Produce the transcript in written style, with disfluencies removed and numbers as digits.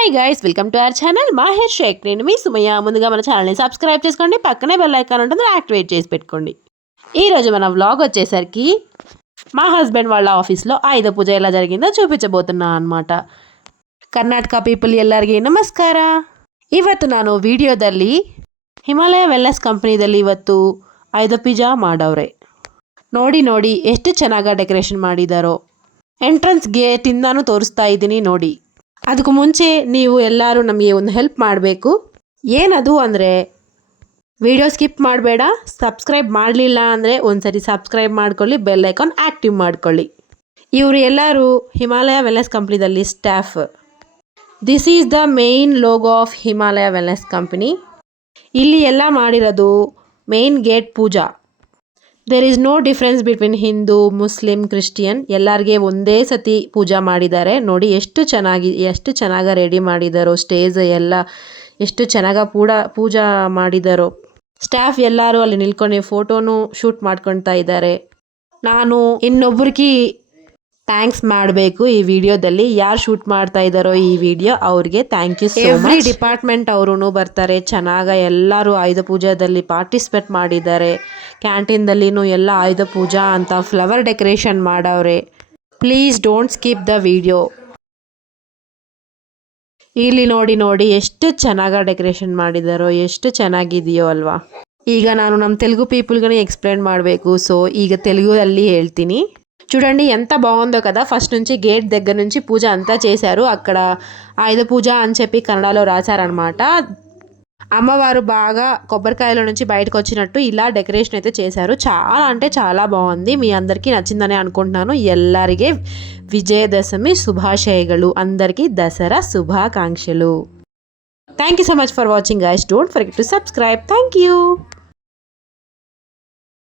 Hi guys, welcome to our channel Mahir Sheikh. నేను మీ Sumayya. ముందుగా మన ఛానల్ని సబ్స్క్రైబ్ చేసుకోండి, పక్కనే బెల్ ఐకాన్ ఉంటుంది, యాక్టివేట్ చేసి పెట్టుకోండి. ఈరోజు మన వ్లాగ్ వచ్చేసరికి మా హస్బెండ్ వాళ్ళ ಆಫೀಸ್లో ಆಯುಧ ಪೂಜೆ ಎಲ್ಲ జరిగిందో చూపించబోతున్నా ಅన్నమాట. ಕರ್ನಾಟಕ ಪೀಪಲ್ ಎಲ್ಲರಿಗೆ ನಮಸ್ಕಾರ. ಇವತ್ತು ನಾನು ವಿಡಿಯೋದಲ್ಲಿ ಹಿಮಾಲಯ ವೆಲ್ನೆಸ್ ಕಂಪನಿದಲ್ಲಿ ಇವತ್ತು ಆಯುಧ ಪೂಜೆ ಮಾಡವ್ರೆ. ನೋಡಿ ಎಷ್ಟು ಚೆನ್ನಾಗಿ ಡೆಕೋರೇಷನ್ ಮಾಡಿದಾರೋ. ಎಂಟ್ರೆನ್ಸ್ ಗೇಟಿಂದಾನು ತೋರಿಸ್ತಾ ಇದ್ದೀನಿ ನೋಡಿ. ಅದಕ್ಕೂ ಮುಂಚೆ ನೀವು ಎಲ್ಲರೂ ನಮಗೆ ಒಂದು ಹೆಲ್ಪ್ ಮಾಡಬೇಕು. ಏನದು ಅಂದರೆ ವಿಡಿಯೋ ಸ್ಕಿಪ್ ಮಾಡಬೇಡ. ಸಬ್ಸ್ಕ್ರೈಬ್ ಮಾಡಲಿಲ್ಲ ಅಂದರೆ ಒಂದ್ಸರಿ ಸಬ್ಸ್ಕ್ರೈಬ್ ಮಾಡ್ಕೊಳ್ಳಿ, ಬೆಲ್ ಐಕಾನ್ ಆ್ಯಕ್ಟಿವ್ ಮಾಡ್ಕೊಳ್ಳಿ. ಇವರು ಎಲ್ಲರೂ ಹಿಮಾಲಯ ವೆಲ್ನೆಸ್ ಕಂಪ್ನಿದಲ್ಲಿ staff. This is the main logo of Himalaya wellness company. ಇಲ್ಲಿ ಎಲ್ಲ ಮಾಡಿರೋದು main gate puja. There is no difference between Hindu, Muslim, Christian. ಎಲ್ಲರಿಗೆ ಒಂದೇ ಸತಿ ಪೂಜಾ ಮಾಡಿದ್ದಾರೆ. ನೋಡಿ ಎಷ್ಟು ಚೆನ್ನಾಗಿ ರೆಡಿ ಮಾಡಿದಾರೋ. ಸ್ಟೇಜ್ ಎಲ್ಲ ಎಷ್ಟು ಚೆನ್ನಾಗಿ ಪೂಜಾ ಮಾಡಿದಾರೋ. ಸ್ಟಾಫ್ ಎಲ್ಲರೂ ಅಲ್ಲಿ ನಿಲ್ಕೊಂಡು ಫೋಟೋನು ಶೂಟ್ ಮಾಡ್ಕೊಳ್ತಾ ಇದ್ದಾರೆ. ನಾನು ಇನ್ನೊಬ್ರಿಗೆ ಥ್ಯಾಂಕ್ಸ್ ಮಾಡಬೇಕು ಈ ವಿಡಿಯೋದಲ್ಲಿ. ಯಾರು ಶೂಟ್ ಮಾಡ್ತಾ ಇದ್ದಾರೋ ಈ ವಿಡಿಯೋ ಅವ್ರಿಗೆ thank you so much. Every department ಅವರು ಬರ್ತಾರೆ. ಚೆನ್ನಾಗಿ ಎಲ್ಲರೂ ಆಯುಧ ಪೂಜಾದಲ್ಲಿ ಪಾರ್ಟಿಸಿಪೇಟ್ ಮಾಡಿದ್ದಾರೆ. ಕ್ಯಾಂಟೀನ್ದಲ್ಲಿನೂ ಎಲ್ಲ ಆಯುಧ ಪೂಜಾ ಅಂತ ಫ್ಲವರ್ ಡೆಕೋರೇಷನ್ ಮಾಡವ್ರೆ. Please don't skip the video. ಇಲ್ಲಿ ನೋಡಿ ಎಷ್ಟು ಚೆನ್ನಾಗಿ ಡೆಕೋರೇಷನ್ ಮಾಡಿದಾರೋ, ಎಷ್ಟು ಚೆನ್ನಾಗಿದೆಯೋ ಅಲ್ವಾ. ಈಗ ನಾನು ನಮ್ಮ తెలుగు పీపుల్గానే ఎక్స్ప్లెయిన్ ಮಾಡಬೇಕು. సో ಈಗ తెలుగుದಲ್ಲಿ ಹೇಳ್ತೀನಿ. చూడండి ఎంత బాగుందో కదా. ఫస్ట్ నుంచి గేట్ దగ్గర నుంచి పూజ అంతా చేశారు. అక్కడ ఆయుధ పూజ అని చెప్పి కన్నడలో రాశారనమాట. అమ్మవారు బాగా కొబ్బరికాయల నుంచి బయటకు వచ్చినట్టు ఇలా డెకరేషన్ అయితే చేశారు. చాలా అంటే చాలా బాగుంది. మీ అందరికీ నచ్చిందని అనుకుంటున్నాను. ಎಲ್ಲರಿಗೆ విజయదశమి శుభాశయಗಳು. అందరికీ దసరా శుభాకాంక్షలు. Thank you so much for watching guys. Don't forget to subscribe. Thank you.